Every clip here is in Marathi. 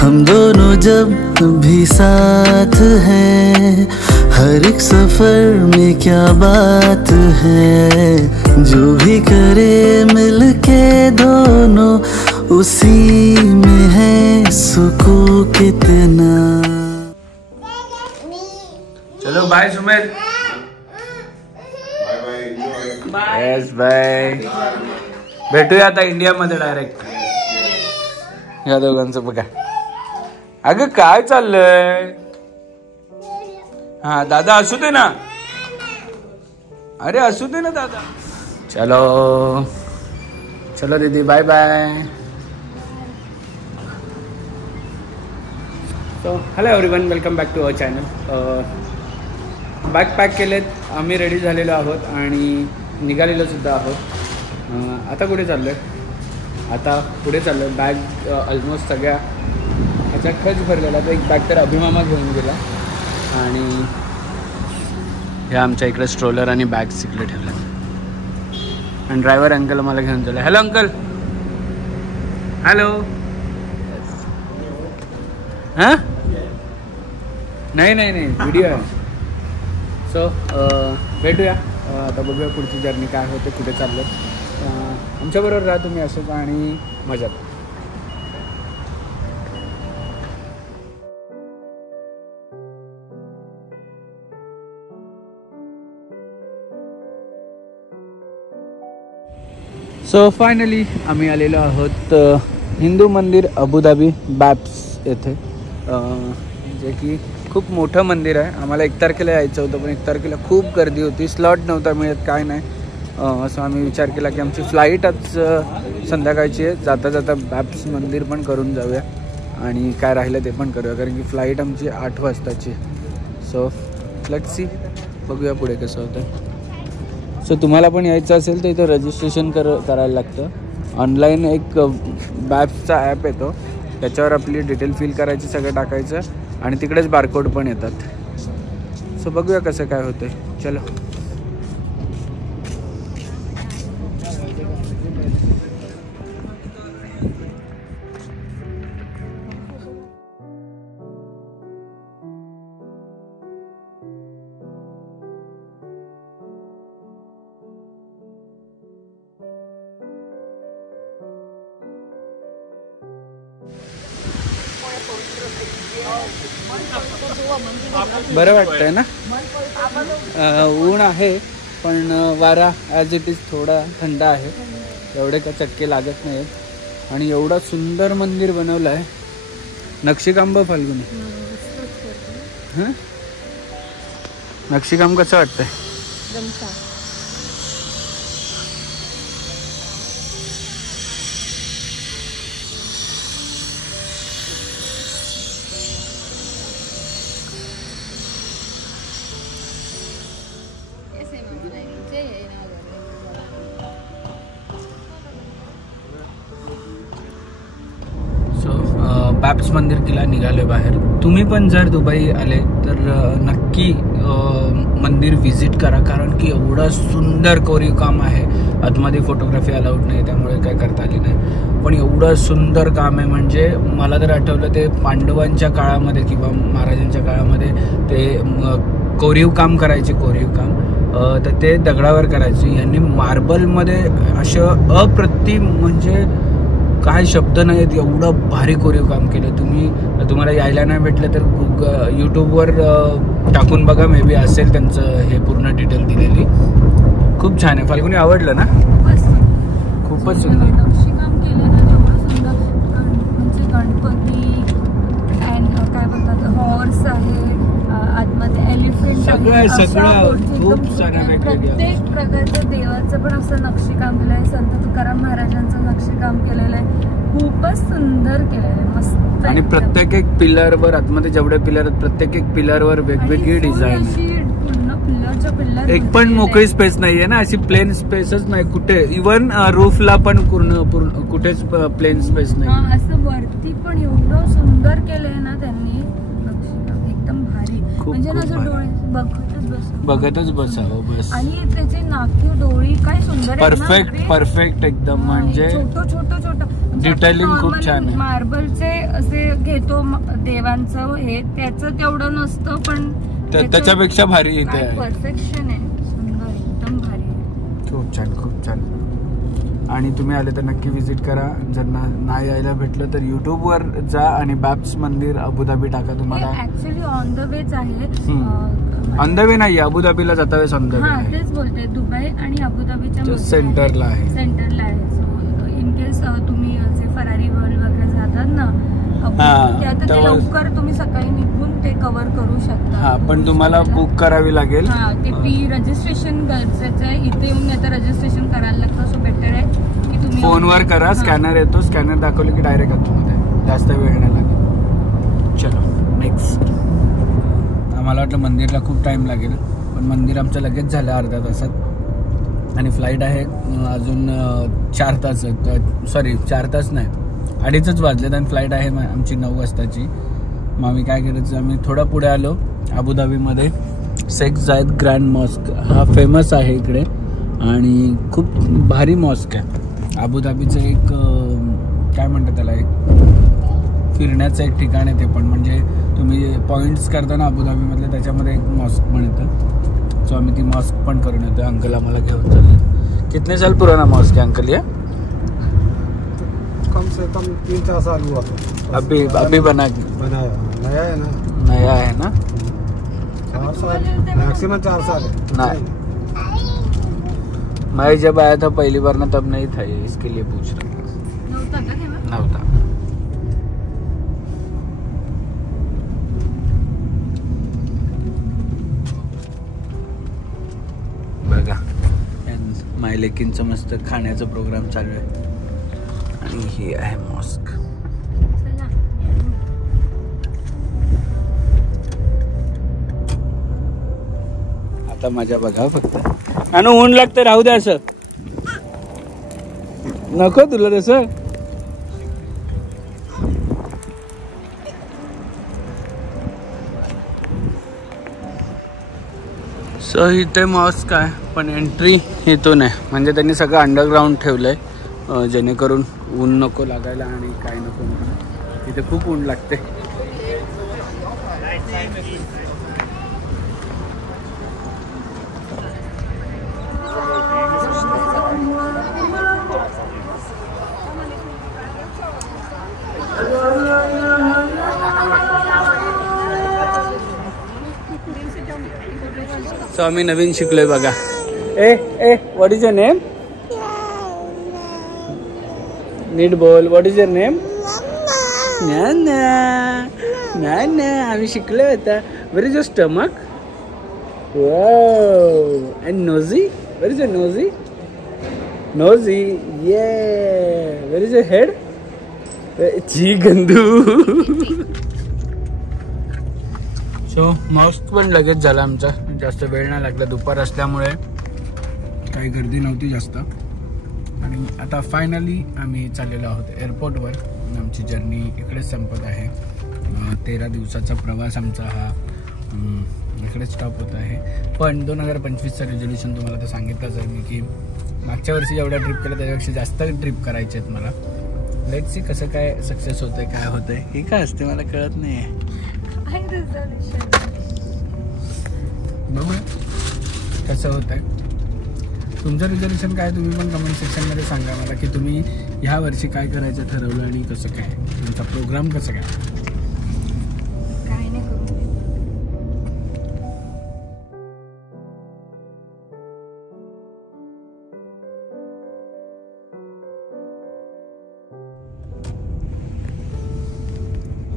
हम दोनों जब भी साथ हैं, हर एक सफर में क्या बात है। जो भी करे मिलके दोनों, उसी में है सुकून कितना। चलो बाय सुमेर। Yes bye. भेटूया आता इंडियामध्ये डायरेक्ट। या दोघांचं बघा। अगं काय चाललंय? हा दादा असू दे ना, अरे असू दे ना दादा। चलो चलो दीदी bye bye. So hello everyone, welcome back to our channel. Bag pack केलेत, आम्ही रेडी झालेलो आहोत आणि निघालेलो सुद्धा आहोत। आता कुठे चाललो आहे? आता पुढे चाललो आहे। बॅग ऑलमोस्ट सगळ्या ह्याच्या खच भरलेला। तर एक बॅग तर अभिमामा घेऊन गेला आणि ह्या आमच्या इकडे स्ट्रोलर आणि बॅग्स इकडे ठेवल्या आणि ड्रायव्हर अंकल मला घेऊन चालला। Hello uncle. हॅलो। हां नाही नाही नाही व्हिडिओ आहे। सो भेटूया आता, बघूया पुढची जर्नी काय होते, कुठे चाललो। आमच्याबरोबर राहा तुम्ही असंच आणि मजा। सो फायनली आम्ही आलेलो आहोत हिंदू मंदिर अबुधाबी बॅप्स येथे, जे की खूप मोठं मंदिर आहे। आम्हाला 1 तारखेला यायचं होतं, पण 1 तारखेला खूप गर्दी होती, स्लॉट नव्हता मिळत, काय नाही। असं आम्ही विचार केला की आमची फ्लाईट आज संध्याकाळची आहे, जाता जाता बॅप्स मंदिर पण करून जाऊया आणि काय राहिलं ते पण करूया, कारण की फ्लाईट आमची 8 वाजताची। सो लेट्स सी, बघूया पुढे कसं होतं। सो तुम्हाला पण यायचं असेल तर इथं रजिस्ट्रेशन करायला लागतं। ऑनलाईन एक बॅप्सचा ॲप येतो, त्याच्यावर आपली डिटेल फिल करायची, सगळं टाकायचं आणि तिकडेच बारकोड पण येतात। सो बघूया कसं काय होतंय, चलो। बरं वाटतंय ना? ऊन आहे पण वारा ॲज इट इज थोडा थंड आहे, एवढे का चटके लागत नाहीत। आणि एवढं सुंदर मंदिर बनवलं आहे, नक्षीकाम बघ फाल्गुनी। हां नक्षीकाम कसं वाटतंय? बॅप्स मंदिर किल्ला निघाले बाहेर। तुम्ही पण जर दुबई आले तर नक्की मंदिर व्हिजिट करा, कारण की एवढं सुंदर कोरीव काम आहे। आतमध्ये फोटोग्राफी अलाउड नाही, त्यामुळे काय करता आली नाही, पण एवढं सुंदर काम आहे। म्हणजे मला तर आठवलं ते पांडवांच्या काळामध्ये किंवा महाराजांच्या काळामध्ये ते कोरीव काम करायचे, कोरीव काम तर ते दगडावर करायचे। यांनी मार्बलमध्ये असं अप्रतिम, म्हणजे काय शब्द नाही आहेत, एवढं भारी कोरीव काम केलं। तुम्हाला यायला नाही भेटलं तर यूट्यूबवर टाकून बघा, मे बी असेल त्यांचं हे पूर्ण डिटेल दिलेली। खूप छान आहे। फाल्गुनी आवडलं ना? खूपच सुंदर नक्षीकाम केलं ना, एवढं सुंदर। म्हणजे गणपती काय बोलतात, हॉर्स आहे, आतमध्ये एलिफंट, सगळं खूप साऱ्या प्रत्येक प्रकारचं देवाचं पण असं नक्षीकाम केलं आहे। संत तुकाराम महाराजांचं नक्षीकाम केलेलं आहे, खूपच सुंदर केलेलं आहे, मस्त। आणि प्रत्येक एक पिलरवर, आतमध्ये जेवढे पिलर आहेत प्रत्येक एक पिलरवर वेगवेगळी डिझाईन आहे। पिलर एक पण मोकळी स्पेस नाहीये ना, अशी प्लेन स्पेसच नाही कुठे। इवन रूफला पण पूर्ण कुठेच प्लेन स्पेस नाही। असं वरती पण एवढं सुंदर केलंय ना त्यांनी, एकदम भारी। म्हणजे ना असं डोळे बघतच बसावं बस। आणि त्याचे नाकी डोळी काय सुंदर, परफेक्ट एकदम, म्हणजे छोट डिटेलिंग खूप छान आहे। मार्बलचे असे घेतो देवांचं हे त्याचं तेवढं नसतं, पण त्याच्यापेक्षा भारी इथे आहे. परफेक्शन आहे, सुंदर एकदम भारी आहे. खूप छान खूप छान. आणि तुम्ही आले तर नक्की विजिट करा. जर नाही यायला भेटलं तर यूट्यूबवर जा आणि बॅप्स मंदिर अबुधाबी टाका. तुम्हाला ऍक्च्युली ऑन द वेच आहे. ऑन द वे नाही, अबुधाबीला जाता वेळेस ऑन द वे. हा तेच बोलते, दुबई आणि अबुधाबीच्या सेंटरला आहे. सेंटरला आहे. सो इन केस तुम्ही जे फरारी वर्ल्ड वगैरे जातात ना आता ते लवकर तुम्ही सकाळी निघून ते कव्हर करू शकता. हा पण तुम्हाला बुक करावी लागेल. हा ते प्री रजिस्ट्रेशन गरजेचं आहे. इथे येऊन आता रजिस्ट्रेशन करायला लागतं. सो बेटर आहे की तुम्ही फोनवर करा. स्कॅनर येतो, स्कॅनर दाखवलं की डायरेक्ट आतमध्ये, जास्त वेळ नाही लागेल. चलो नेक्स्ट. आम्हाला वाटलं मंदिरला खूप टाइम लागेल, पण मंदिर आमचं लगेच झालं अर्ध्या तासात. आणि फ्लाईट आहे अजून 4 तास. सॉरी 4 तास नाही, 2:30 वाजलेत आणि फ्लाईट आहे आमची 9 वाजताची. मग आम्ही काय करायचं, आम्ही थोडा पुढे आलो. अबुधाबीमध्ये शेख जायद ग्रँड मॉस्क हा फेमस आहे इकडे आणि खूप भारी मॉस्क आहे. अबुधाबीचं एक काय म्हणतात त्याला, एक फिरण्याचं एक ठिकाण आहे ते पण. म्हणजे तुम्ही पॉईंट्स करताना अबुधाबीमधले त्याच्यामध्ये एक मॉस्क पण येतं. सो आम्ही ती मॉस्क पण करून येतो. अंकल आम्हाला घेऊन चालले. कितने साल पुराना मॉस्क है अंकल ये? कम से कम 3-4 साल हुआ. अभी बनाया नया है ना. नया है ना. 4 साल मैक्सिमम 4 साल है. नहीं, मैं जब आया था पहली बार ना तब नहीं था ये, इसके लिए पूछ रहा था. नव्हता. बघा मायलेकींचं मस्त खाण्याचा प्रोग्राम चालू आहे आणि हे आहे मॉस्क. आता मजा बघा फक्त. आणि ऊन लागतं, राहू दे असं. नको तुला तसं. सो इथे मॉस्क आहे पण एंट्री इथून आहे. म्हणजे त्यांनी सगळं अंडरग्राऊंड ठेवलंय जेणेकरून ऊन नको लागायला आणि काय नको म्हणून. इथे खूप ऊन लागते. सो आम्ही नवीन शिकलोय बघा. What is your name? नीट बोल. What is your name? ना आम्ही शिकलोय आता. Where is your stomach? Wow. And nosey? Where is your nosey? Nosey. ये. Where is your head? ची गंदू. सो मॉस्क पण लगेच झाला आमचा, जास्त वेळ नाही लागला. दुपार असल्यामुळे काही गर्दी नव्हती जास्त. आणि आता फायनली आम्ही चाललेलो आहोत एअरपोर्टवर. आमची जर्नी इकडेच संपत आहे. 13 दिवसाचा प्रवास आमचा हा इकडेच स्टॉप होत आहे. पण 2025चं रेझोल्युशन तुम्हाला तर सांगितलंच आहे मी की मागच्या वर्षी जेवढ्या ट्रिप केल्या त्याच्यापेक्षा जास्त ट्रिप करायचे आहेत मला. लेट्स सी कसं काय सक्सेस होतंय, काय होतंय. हे काय असते मला कळत नाही आहे. बघूया कसं होत आहे. तुमचं रिझर्वेशन काय, तुम्ही पण कमेंट सेक्शनमध्ये सांगा मला की तुम्ही ह्या वर्षी काय करायचं ठरवलं आणि कसं काय तुमचा प्रोग्राम कसं काय.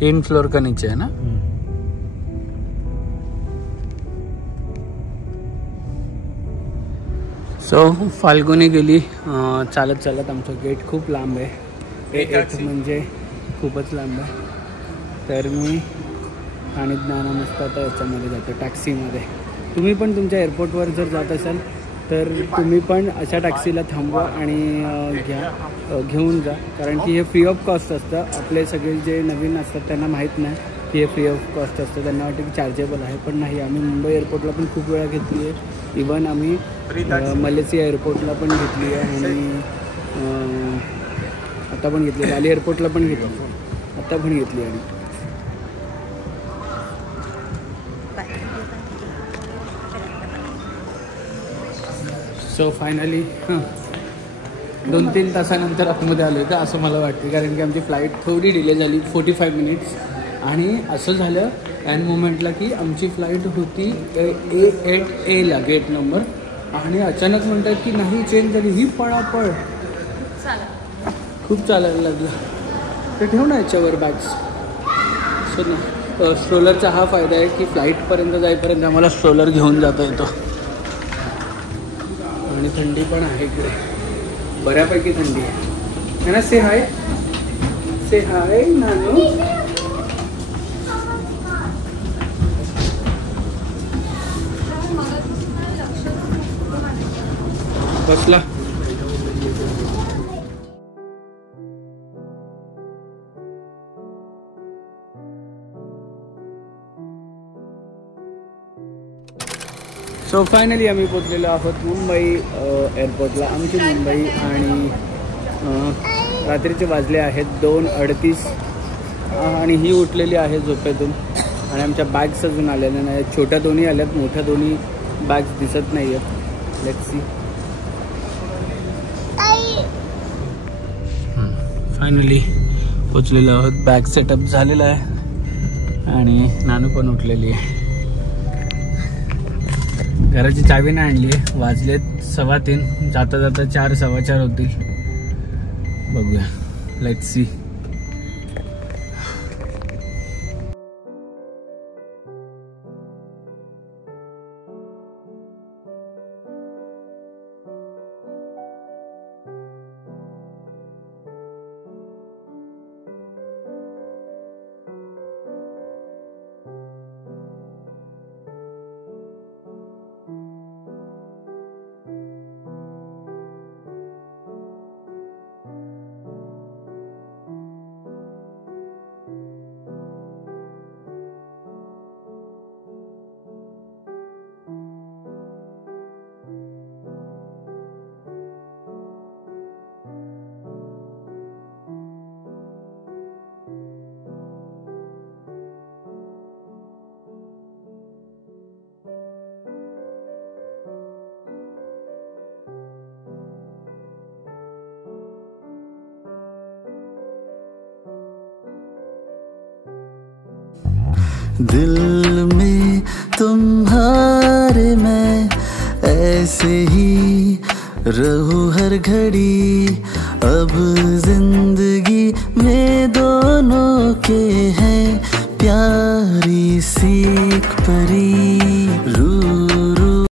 तीन फ्लोर का नीचे है ना. सो फाल्गुनी गेली. चालत चालत आमचं गेट खूप लांब आहे. एक म्हणजे खूपच लांब आहे. तर मी आणि ज्ञाना मस्त आता याच्यामध्ये जातो टॅक्सीमध्ये. तुम्ही पण तुमच्या एअरपोर्टवर जर जात असाल तर तुम्ही पण अशा टॅक्सीला थांबवा आणि घेऊन जा. कारण की हे फ्री ऑफ कॉस्ट असतं. आपले सगळे जे नवीन असतात त्यांना माहीत नाही की हे फ्री ऑफ कॉस्ट असतं. त्यांना वाटतं की चार्जेबल आहे, पण नाही. आम्ही मुंबई एअरपोर्टला पण खूप वेळा घेतली आहे. इवन आम्ही मलेशिया एअरपोर्टला पण घेतली आहे आणि आता पण घेतली. बाली एअरपोर्टला पण घेतली, आता पण घेतली. आणि सो फायनली 2-3 तासानंतर आतमध्ये आलो होतं असं मला वाटतं, कारण की आमची फ्लाईट थोडी डिले झाली 45 मिनिट्स. आणि असं झालं ॲन मोमेंटला की आमची फ्लाईट होती A8A गेट नंबर, आणि अचानक म्हणतात की नाही चेंज झाली. ही पळापळ खूप चालायला लागलं. तर ठेवू ना याच्यावर बॅग्स. सो ना स्ट्रोलरचा हा फायदा आहे की फ्लाईटपर्यंत जाईपर्यंत आम्हाला स्ट्रोलर घेऊन जाता येतो. आणि थंडी पण आहे इकडे, बऱ्यापैकी थंडी आहे ना. से हाय नानू. बसला. सो फायनली आम्ही पोचलेलो आहोत मुंबई एअरपोर्टला. आमची मुंबई, आणि रात्रीचे वाजले आहेत 2:38 आणि ही उठलेली आहे झोपेतून. आणि आमच्या बॅग्स अजून आलेल्या नाही. छोट्या दोन्ही आल्यात, मोठ्या दोन्ही बॅग्स दिसत नाही आहेत. Let's see. फायनली पोचलेलो आहोत. बॅग सेटअप झालेला आहे आणि नानू पण उठलेली आहे. घराची चावी नाही आणली आहे. वाजलेत 3:15, जाता जाता 4, 4:15 होतील. बघूया, लेट्स सी. दिल में तुम्हारे मैं ऐसे ही रहूं हर घड़ी. अब जिंदगी में दोनों के हैं प्यारी सी एक परी.